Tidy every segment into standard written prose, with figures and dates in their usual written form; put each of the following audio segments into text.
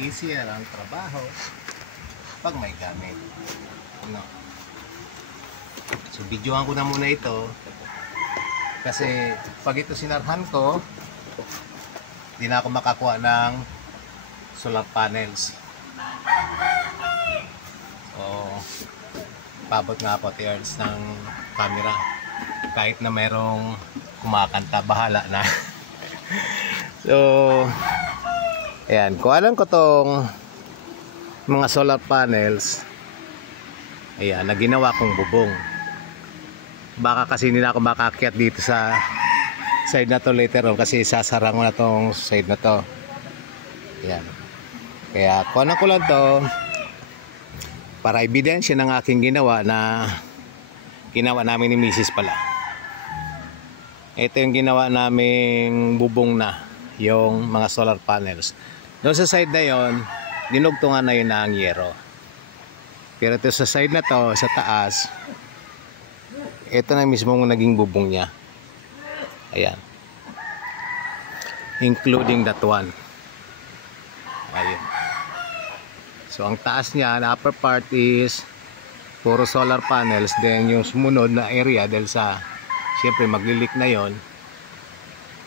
easier ang trabaho pag may gamit. No. So videoan ko na muna ito kasi pag ito sinarhan ko, di na ako makakuha ng solar panels. So pabot nga po yards ng camera kahit na merong kumakanta, bahala na. So ayan, kuhanan ko tong mga solar panels. Ayan, na ginawa kong bubong. Baka kasi hindi na ako makaakyat dito sa side na to later on kasi sasara ko na tong side na to. Ayan. Kaya kuhanan ko lang to para ebidensya ng aking ginawa na ginawa namin ni Mrs. pala. Ito yung ginawa naming bubong na, yung mga solar panels. Doon sa side na yon, dinugtungan na yun na ang yero. Pero ito sa side na to, sa taas, ito na mismo naging bubong niya. Ayan. Including that one. Ayan. So ang taas niya, the upper part is puro solar panels. Then yung sumunod na area, dahil sa siyempre maglilik na yon,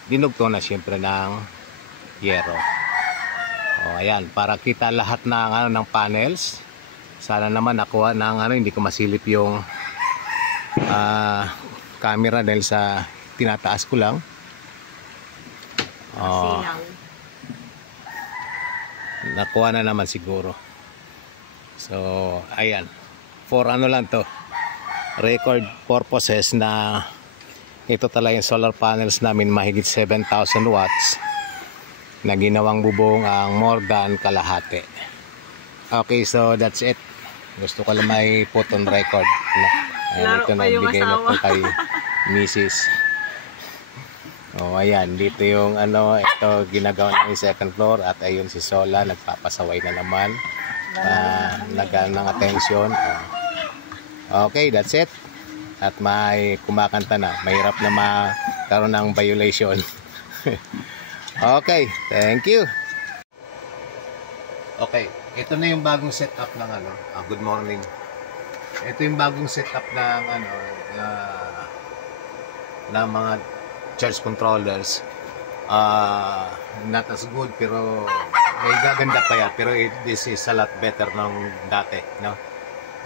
dinugtong na siyempre ng yero. O ayan, para kita lahat ng ng panels. Sana naman nakuha ng hindi ko masilip yung camera dahil sa tinataas ko lang. Nakuha na naman siguro. So ayan, for lang to, record purposes na ito talaga yung solar panels namin, mahigit 7,000 watts na ginawang bubong ang more than kalahati. Okay, so that's it. Gusto ko lang may put on record. Ayan, ito na bigay na po kay Mrs. Oh, ayan, dito yung ito ginagawa ng second floor at ayun si Sola nagpapasaway na naman. Nagano ng attention. Okay, that's it. At may kumakanta na. Mahirap na magkaroon ng violation. Okay, thank you. Okay, ito na yung bagong setup ng good morning. Ito yung bagong setup ng ng mga charge controllers. Not as good pero may gaganda pa yan, pero this is a lot better nung dati, no?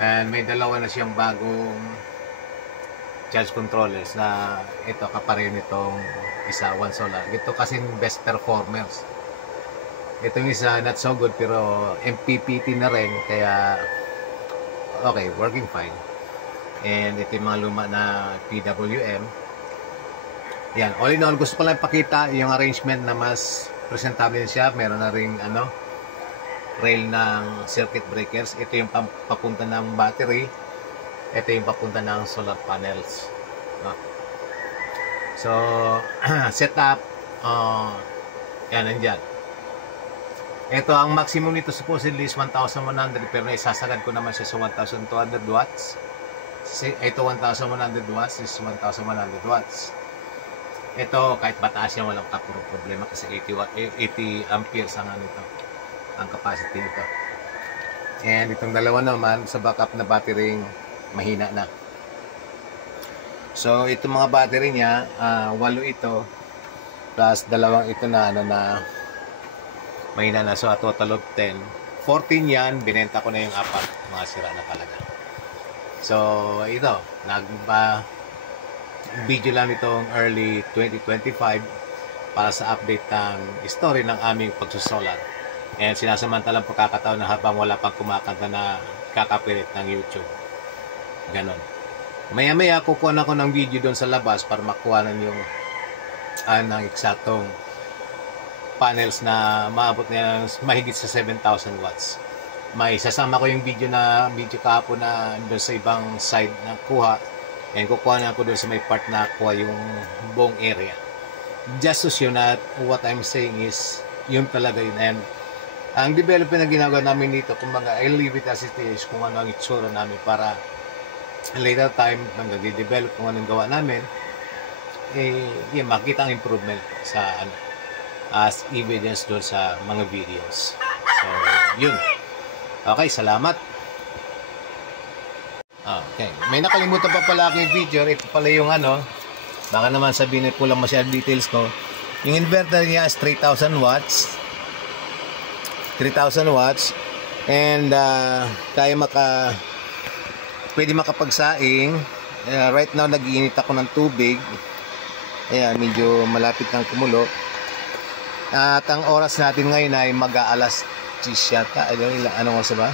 And may dalawa na siyang bagong charge controllers na ito kapareho nitong isa, one solar. Ito kasing best performers. Itong isa not so good pero MPPT na rin, kaya okay, working fine. And ito yung mga luma na PWM. Yan, all in all, gusto ko lang pakita yung arrangement na mas presentable siya. Meron na ring rail ng circuit breakers. Ito yung papunta ng battery. Ito yung papunta ng solar panels. So, setup, yan, nandyan. Ito, ang maximum nito supposedly is 1,100, pero naisasagad ko naman siya sa 1,200 watts. Ito 1,100 watts is 1,100 watts. Ito, kahit mataas yan, walang problema kasi 80 amperes ang ang capacity nito. And itong dalawa naman sa backup na battery mahina na. So itong mga battery niya, 8 ito plus dalawang ito na na mahina na, so a total of 10. 14 yan, binenta ko na yung 4, mga sira na talaga. So ito, video lang itong early 2025 para sa update ng story ng aming pagsusolar. And sinasamantalang pagkakataon na habang wala pang kumakanta na kakapilit ng YouTube. Ganon. Maya-maya kukuha na ko ng video doon sa labas para makuha na yung ng eksaktong panels na maabot na mahigit sa 7,000 watts. May sasama ko yung video kahapon na doon sa ibang side na kuha. And kukuha na ako doon sa may part na kuha yung buong area. Just to show na what I'm saying is yun talaga yun. And ang development na ginagawa namin dito, kumbaga I leave it as it is, kung ano ang itsura namin para later time nang nag-develop kung anong gawa namin, makita ang improvement sa as evidence doon sa mga videos. So, yun. Okay, salamat. Okay. May nakalimutan pa pala akong video. Ito pala yung ano. Baka naman sabihin ko lang masyadong details ko. Yung inverter niya is 3,000 watts. 3,000 watts. And kaya pwede makapagsaing. Right now nag-iinit ako ng tubig. Ayan, medyo malapit ng kumulo. At ang oras natin ngayon ay mag-aalas 10 yata. Anong oras ba?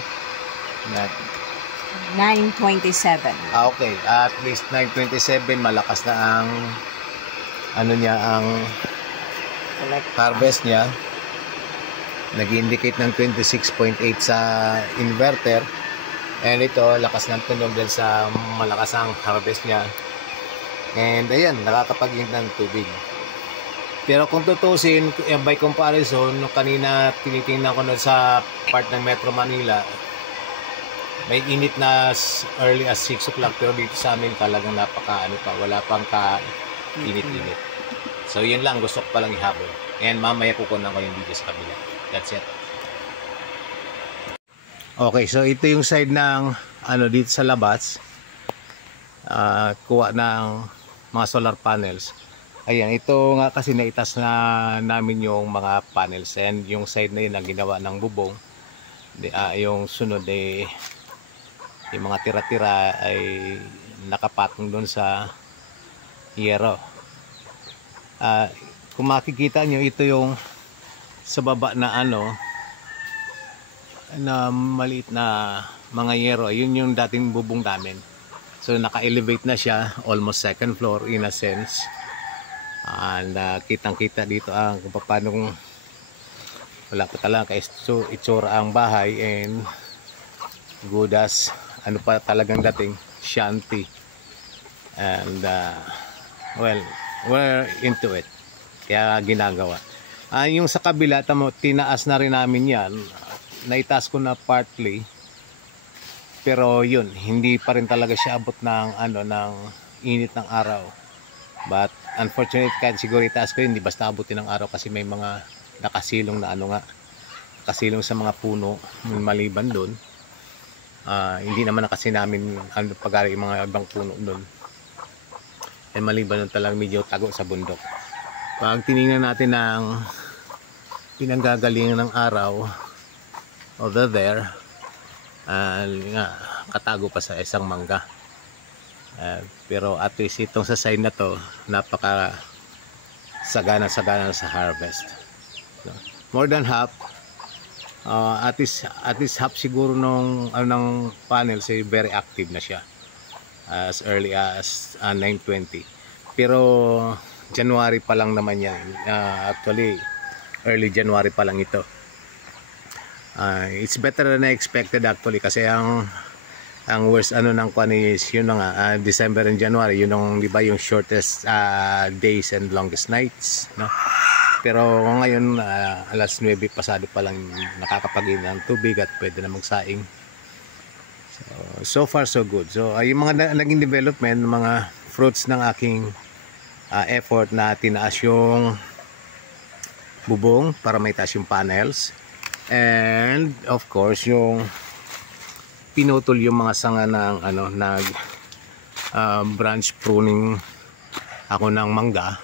9:27. Okay, at least 9:27, malakas na ang ang harvest niya. Nag-indicate ng 26.8 sa inverter. And ito, lakas ng tunog dahil sa malakas ang harvest niya. And ayan, nakakapag-init ng tubig. Pero kung tutusin, by comparison, kanina tinitingnan ko sa part ng Metro Manila, may init na early as 6 o'clock, pero dito sa amin talagang wala pang ka-init-init. So yun lang, gusto ko palang ihabol. And mamaya kukunan ko yung video sa kabila. That's it. Okay, so ito yung side ng dito sa labas. Kuha ng mga solar panels. Ayan, ito nga kasi naitas na namin yung mga panels. And yung side na yun na ginawa ng bubong. Yung sunod yung mga tira-tira ay nakapatong doon sa yero. Kung makikita nyo, ito yung sa baba na na maliit na mga yero. Yun yung dating bubong namin. So naka-elevate na siya, almost second floor in a sense. And kitang-kita dito kung paano wala pa talaga itsura ang bahay, and good as pa talagang dating shanty. And well, we're into it, kaya ginagawa. Yung sa kabila, tinaas na rin namin yan. Naitaas ko na partly, pero yun, hindi pa rin talaga siya abot ng ng init ng araw. But unfortunately, kahit siguro itaas ko, hindi basta abutin ng araw kasi may mga nakasilong na nakasilong sa mga puno. Maliban doon, hindi naman na kasi namin pag-ari yung mga ibang puno doon. And maliban doon talagang medyo tago sa bundok. Pag tinignan natin ang pinanggagalingan ng araw over there, katago pa sa isang mangga. Pero at least itong sa side na to, napaka sagana sa harvest. More than half, at least half siguro ng panels ay very active na siya as early as 9:20. Pero January pa lang naman yan. Actually early January pa lang ito. It's better than I expected actually, kasi ang worst ng kwan is yun nga, December and January, yun ang, di ba, yung shortest days and longest nights, no? Pero ngayon alas 9 pasado pa lang nakakapag-inom ng tubig at pwede na magsaing. So far so good. So yung mga naging development, mga fruits ng aking effort na tinaas yung bubong para may taas yung panels, and of course yung pinutol yung mga sanga ng branch pruning ako ng mangga.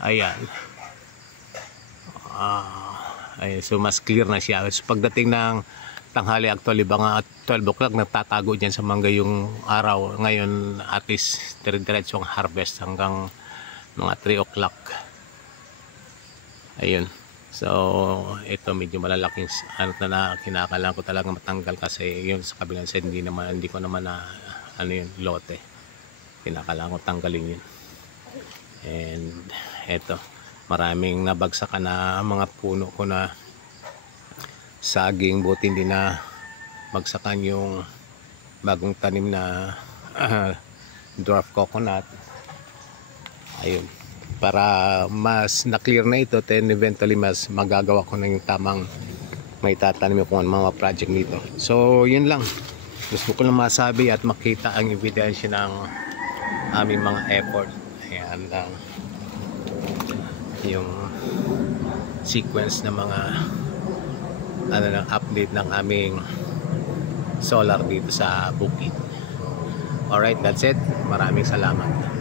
Ayan. So mas clear na siya. So pagdating ng tanghali, actually mga 12 o'clock nagtatago dyan sa mangga yung araw. Ngayon at least dire-diretsong harvest hanggang mga 3 o'clock. Ayun. So ito medyo malalaking na kinakailangan ko talaga matanggal, kasi yun sa kabilang side hindi ko naman na yun, lote. Kinakailangan ko tanggalin yun. And eto, maraming nabagsakan na mga puno ko na saging, buti hindi na bagsakan yung bagong tanim na dwarf coconut. Ayun, para mas na-clear na ito, then eventually mas magagawa ko na yung tamang may tatanim ko ng mga project nito. So yun lang, gusto ko lang masabi at makita ang ebidensya ng aming mga effort. Ayan lang yung sequence ng mga update ng aming solar dito sa bukid. Alright, that's it. Maraming salamat.